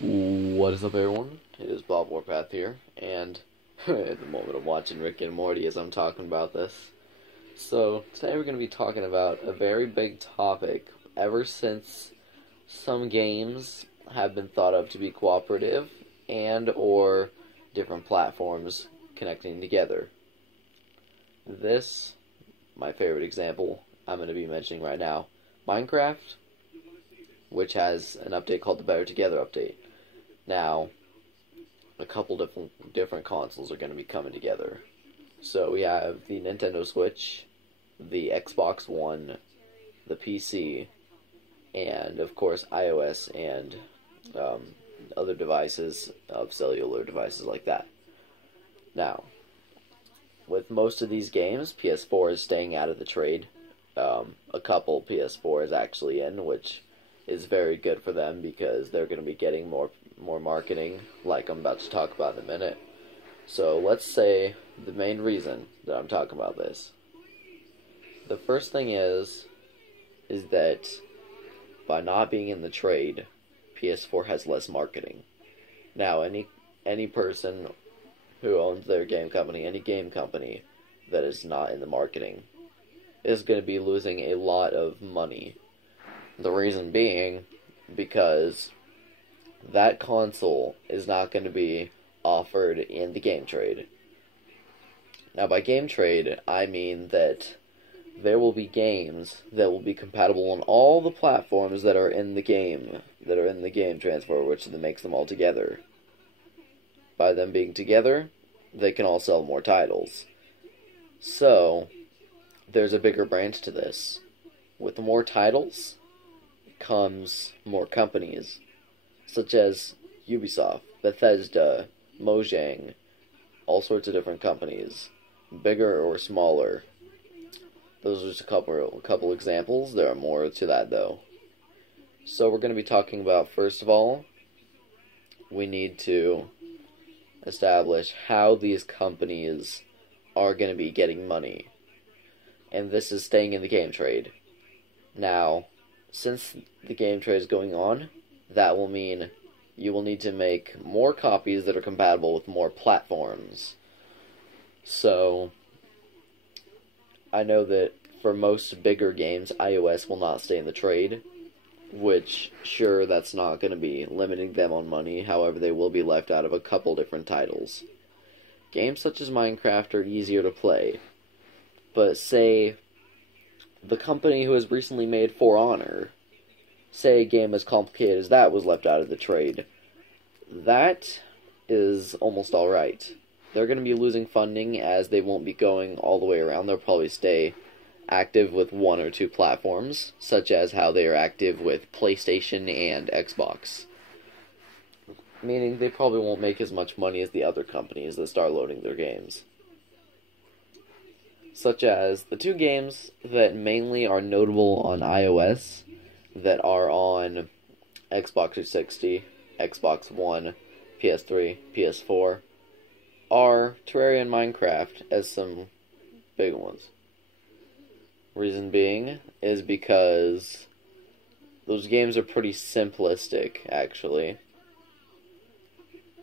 What is up, everyone? It is Bob Warpath here, and at the moment I'm watching Rick and Morty as I'm talking about this. So, today we're going to be talking about a very big topic ever since some games have been thought of to be cooperative and or different platforms connecting together. This, my favorite example, I'm going to be mentioning right now, Minecraft, which has an update called the Better Together update. Now, a couple different consoles are going to be coming together. So we have the Nintendo Switch, the Xbox One, the PC, and of course iOS and other devices of cellular devices like that. Now, with most of these games, PS4 is staying out of the trade. A couple PS4 is actually in, which is very good for them because they're going to be getting more marketing, like I'm about to talk about in a minute. So let's say the main reason that I'm talking about this. The first thing is that by not being in the trade, PS4 has less marketing. Now, any person who owns their game company, any game company that is not in the marketing, is going to be losing a lot of money. The reason being because that console is not going to be offered in the game trade. Now, by game trade, I mean that there will be games that will be compatible on all the platforms that are in the game, transfer, which makes them all together. By them being together, they can all sell more titles. So, there's a bigger branch to this. With more titles comes more companies, such as Ubisoft, Bethesda, Mojang, all sorts of different companies, bigger or smaller. Those are just a couple examples. There are more to that, though. So we're going to be talking about, first of all, we need to establish how these companies are going to be getting money. And this is staying in the game trade. Now, since the game trade is going on, that will mean you will need to make more copies that are compatible with more platforms. So, I know that for most bigger games, iOS will not stay in the trade, which, sure, that's not going to be limiting them on money, however, they will be left out of a couple different titles. Games such as Minecraft are easier to play, but say the company who has recently made For Honor, say a game as complicated as that was left out of the trade, that is almost alright. They're going to be losing funding as they won't be going all the way around. They'll probably stay active with one or two platforms, such as how they are active with PlayStation and Xbox. Meaning they probably won't make as much money as the other companies that start loading their games. Such as the two games that mainly are notable on iOS that are on Xbox 360, Xbox One, PS3, PS4 are Terraria and Minecraft as some big ones. Reason being is because those games are pretty simplistic, actually.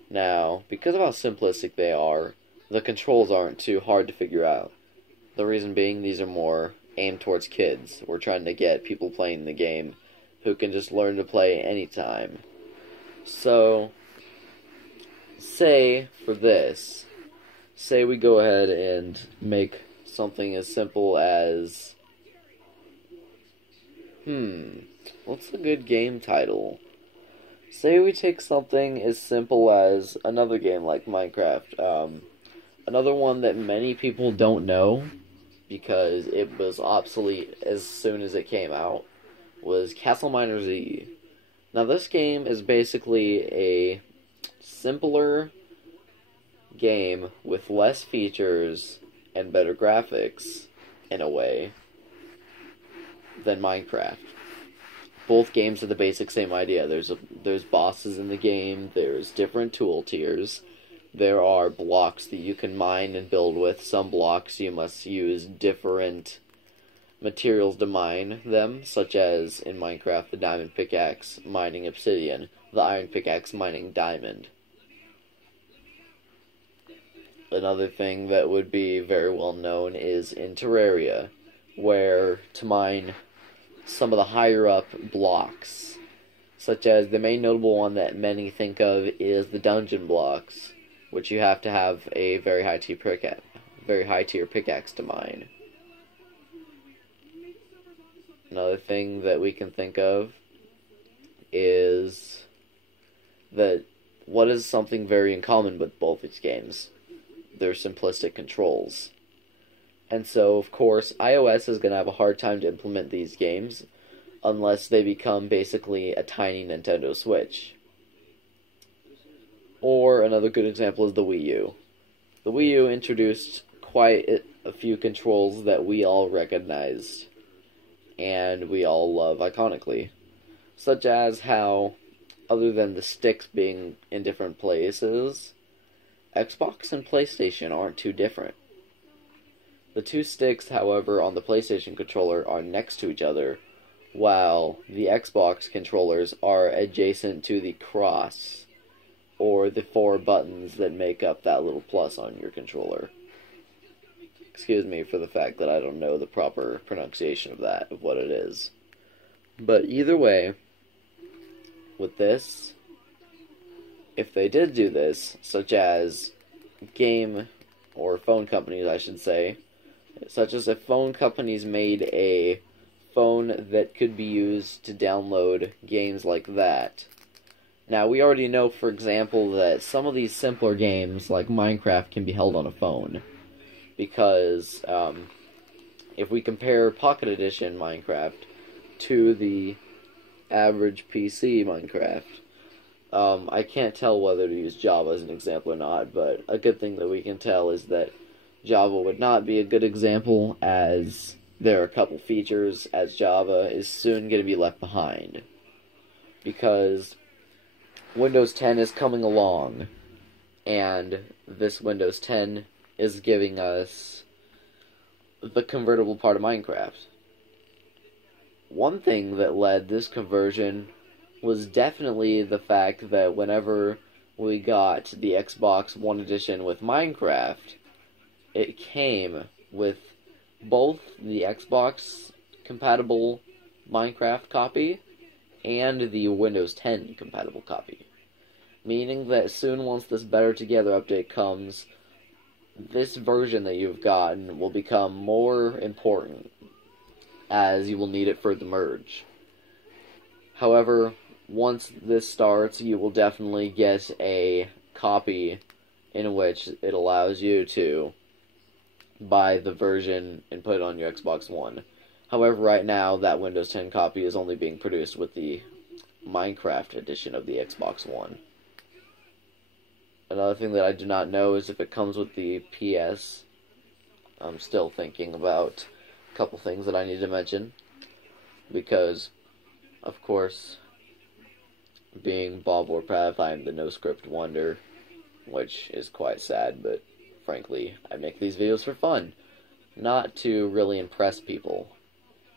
Now, because of how simplistic they are, the controls aren't too hard to figure out. The reason being, these are more aimed towards kids. We're trying to get people playing the game who can just learn to play anytime. So, say we go ahead and make something as simple as, what's a good game title? Say we take something as simple as another game like Minecraft. Another one that many people don't know, because it was obsolete as soon as it came out, was Castle Miner Z. Now, this game is basically a simpler game with less features and better graphics, in a way, than Minecraft. Both games have the basic same idea. There's bosses in the game, there's different tool tiers, there are blocks that you can mine and build with. Some blocks you must use different materials to mine them, such as in Minecraft the diamond pickaxe mining obsidian, the iron pickaxe mining diamond. Another thing that would be very well known is in Terraria, where to mine some of the higher up blocks, such as the main notable one that many think of is the dungeon blocks, which you have to have a very high tier pickaxe to mine. Another thing that we can think of is that what is something very in common with both these games? Their simplistic controls. And so, of course, iOS is going to have a hard time to implement these games unless they become basically a tiny Nintendo Switch. Or another good example is the Wii U. The Wii U introduced quite a few controls that we all recognized and we all love iconically, such as how, other than the sticks being in different places, Xbox and PlayStation aren't too different. The two sticks, however, on the PlayStation controller are next to each other, while the Xbox controllers are adjacent to the cross, or the 4 buttons that make up that little plus on your controller. Excuse me for the fact that I don't know the proper pronunciation of that, of what it is. But either way, with this, if they did do this, such as game or phone companies, I should say, such as if phone companies made a phone that could be used to download games like that. Now, we already know, for example, that some of these simpler games, like Minecraft, can be held on a phone. Because if we compare Pocket Edition Minecraft to the average PC Minecraft, I can't tell whether to use Java as an example or not, but a good thing that we can tell is that Java would not be a good example, as there are a couple features, as Java is soon going to be left behind. Because Windows 10 is coming along, and this Windows 10 is giving us the convertible part of Minecraft. One thing that led this conversion was definitely the fact that whenever we got the Xbox One Edition with Minecraft, it came with both the Xbox compatible Minecraft copy and the Windows 10 compatible copy. Meaning that soon, once this Better Together update comes, this version that you've gotten will become more important, as you will need it for the merge. However, once this starts, you will definitely get a copy in which it allows you to buy the version and put it on your Xbox One. However, right now, that Windows 10 copy is only being produced with the Minecraft edition of the Xbox One. Another thing that I do not know is if it comes with the PS. I'm still thinking about a couple things that I need to mention, because, of course, being Bob Warpath, I'm the no-script wonder, which is quite sad, but frankly, I make these videos for fun, not to really impress people.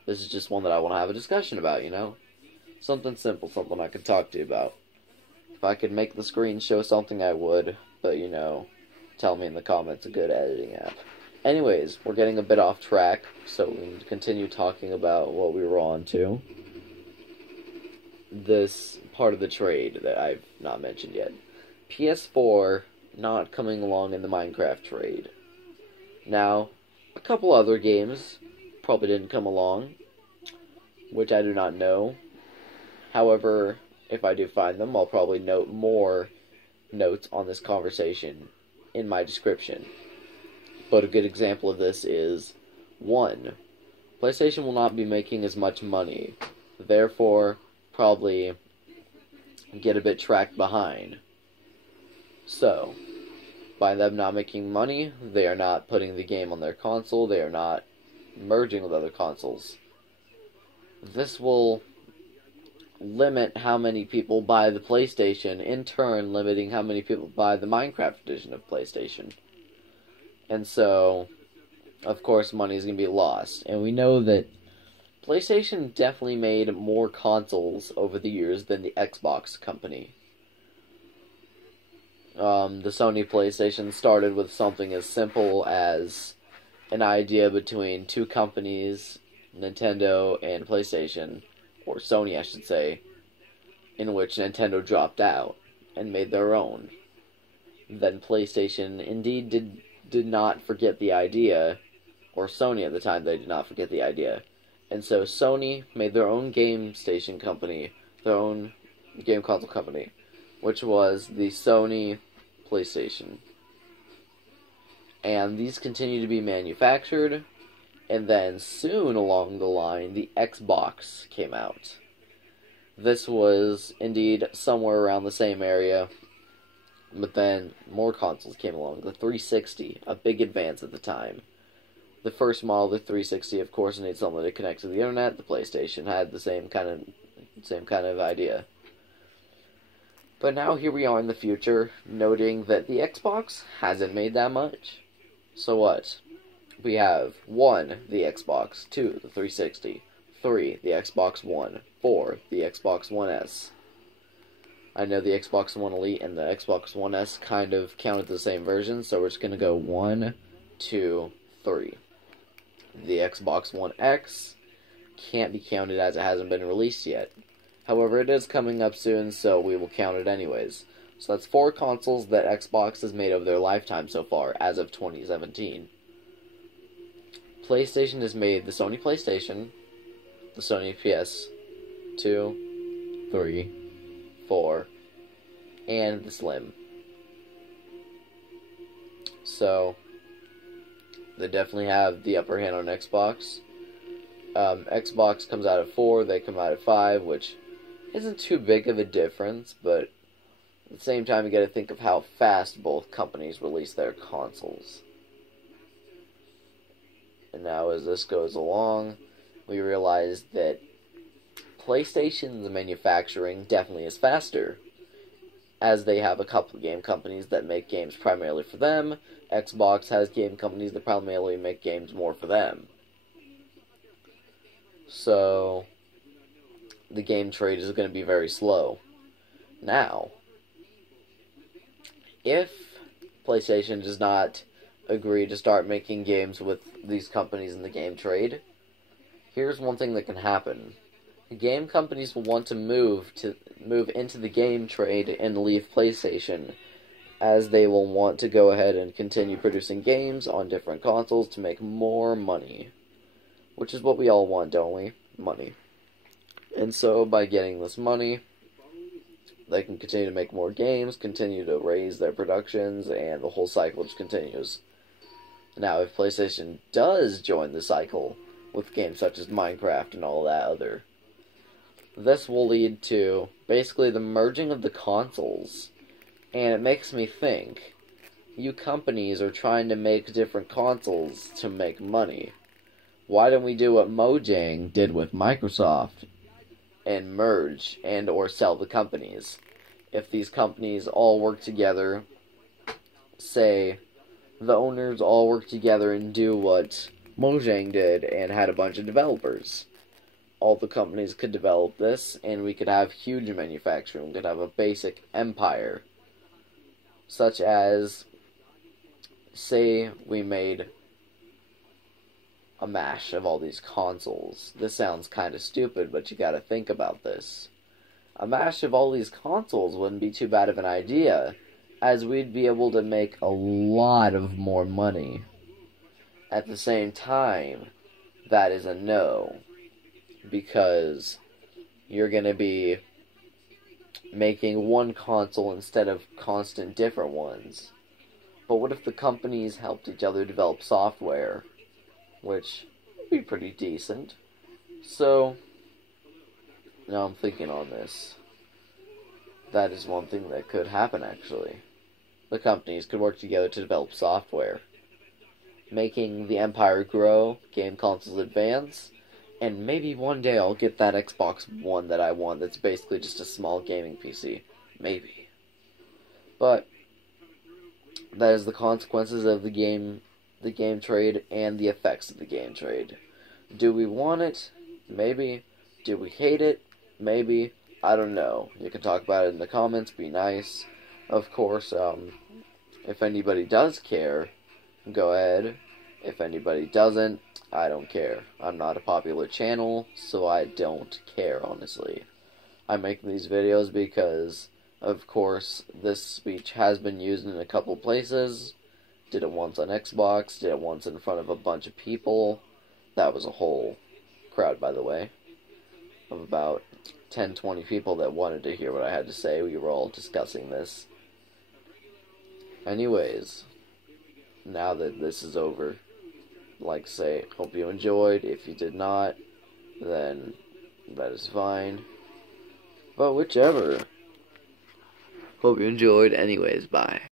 This is just one that I want to have a discussion about, you know? Something simple, something I can talk to you about. If I could make the screen show something, I would, but, you know, tell me in the comments a good editing app. Anyways, we're getting a bit off track, so we can continue talking about what we were on to. This part of the trade that I've not mentioned yet. PS4 not coming along in the Minecraft trade. Now, a couple other games probably didn't come along, which I do not know. However, if I do find them, I'll probably note more notes on this conversation in my description. But a good example of this is, 1. PlayStation will not be making as much money, therefore probably get a bit tracked behind. So, by them not making money, they are not putting the game on their console, they are not merging with other consoles. This will limit how many people buy the PlayStation, in turn limiting how many people buy the Minecraft edition of PlayStation. And so, of course, money is going to be lost. And we know that PlayStation definitely made more consoles over the years than the Xbox company. The Sony PlayStation started with something as simple as an idea between two companies, Nintendo and PlayStation, or Sony I should say, in which Nintendo dropped out and made their own. Then PlayStation indeed did not forget the idea, or Sony at the time, they did not forget the idea. And so Sony made their own game station company, their own game console company, which was the Sony PlayStation. And these continue to be manufactured, and then soon along the line, the Xbox came out. This was indeed somewhere around the same area, but then more consoles came along. The 360, a big advance at the time. The first model, the 360, of course, needed something to connect to the internet. The PlayStation had the same kind of idea. But now here we are in the future, noting that the Xbox hasn't made that much. So what? We have 1, the Xbox, 2, the 360, 3, the Xbox One, 4, the Xbox One S. I know the Xbox One Elite and the Xbox One S kind of counted the same version, so we're just going to go 1, 2, 3. The Xbox One X can't be counted as it hasn't been released yet. However, it is coming up soon, so we will count it anyways. So that's 4 consoles that Xbox has made over their lifetime so far, as of 2017. PlayStation has made the Sony PlayStation, the Sony PS2, 3, 4, and the Slim. So they definitely have the upper hand on Xbox. Xbox comes out at 4, they come out at 5, which isn't too big of a difference, but at the same time you gotta think of how fast both companies release their consoles. And now as this goes along, we realize that PlayStation's manufacturing definitely is faster, as they have a couple of game companies that make games primarily for them. Xbox has game companies that primarily make games more for them. So the game trade is going to be very slow. Now, if PlayStation does not agree to start making games with these companies in the game trade, here's one thing that can happen. Game companies will want to move into the game trade and leave PlayStation, as they will want to go ahead and continue producing games on different consoles to make more money. Which is what we all want, don't we? Money. And so, by getting this money, they can continue to make more games, continue to raise their productions, and the whole cycle just continues. Now, if PlayStation does join the cycle with games such as Minecraft and all that other, this will lead to basically the merging of the consoles. And it makes me think, you companies are trying to make different consoles to make money. Why don't we do what Mojang did with Microsoft and merge and or sell the companies? If these companies all work together, say the owners all work together and do what Mojang did and had a bunch of developers. All the companies could develop this, and we could have huge manufacturing. We could have a basic empire. Such as, say we made a mash of all these consoles. This sounds kind of stupid, but you gotta think about this. A mash of all these consoles wouldn't be too bad of an idea, as we'd be able to make a lot of more money. At the same time, that is a no, because you're gonna be making one console instead of constant different ones. But what if the companies helped each other develop software, which would be pretty decent? So, now I'm thinking on this. That is one thing that could happen, actually. The companies could work together to develop software, making the empire grow, game consoles advance, and maybe one day I'll get that Xbox One that I want that's basically just a small gaming PC. Maybe. But that is the consequences of the game the game trade and the effects of the game trade. Do we want it? Maybe. Do we hate it? Maybe. I don't know. You can talk about it in the comments, be nice. Of course, if anybody does care, go ahead. If anybody doesn't, I don't care. I'm not a popular channel, so I don't care, honestly. I make these videos because, of course, this speech has been used in a couple places. Did it once on Xbox, did it once in front of a bunch of people. That was a whole crowd, by the way, of about 10-20 people that wanted to hear what I had to say. We were all discussing this. Anyways, now that this is over, like say, hope you enjoyed. If you did not, then that is fine. But whichever. Hope you enjoyed. Anyways, bye.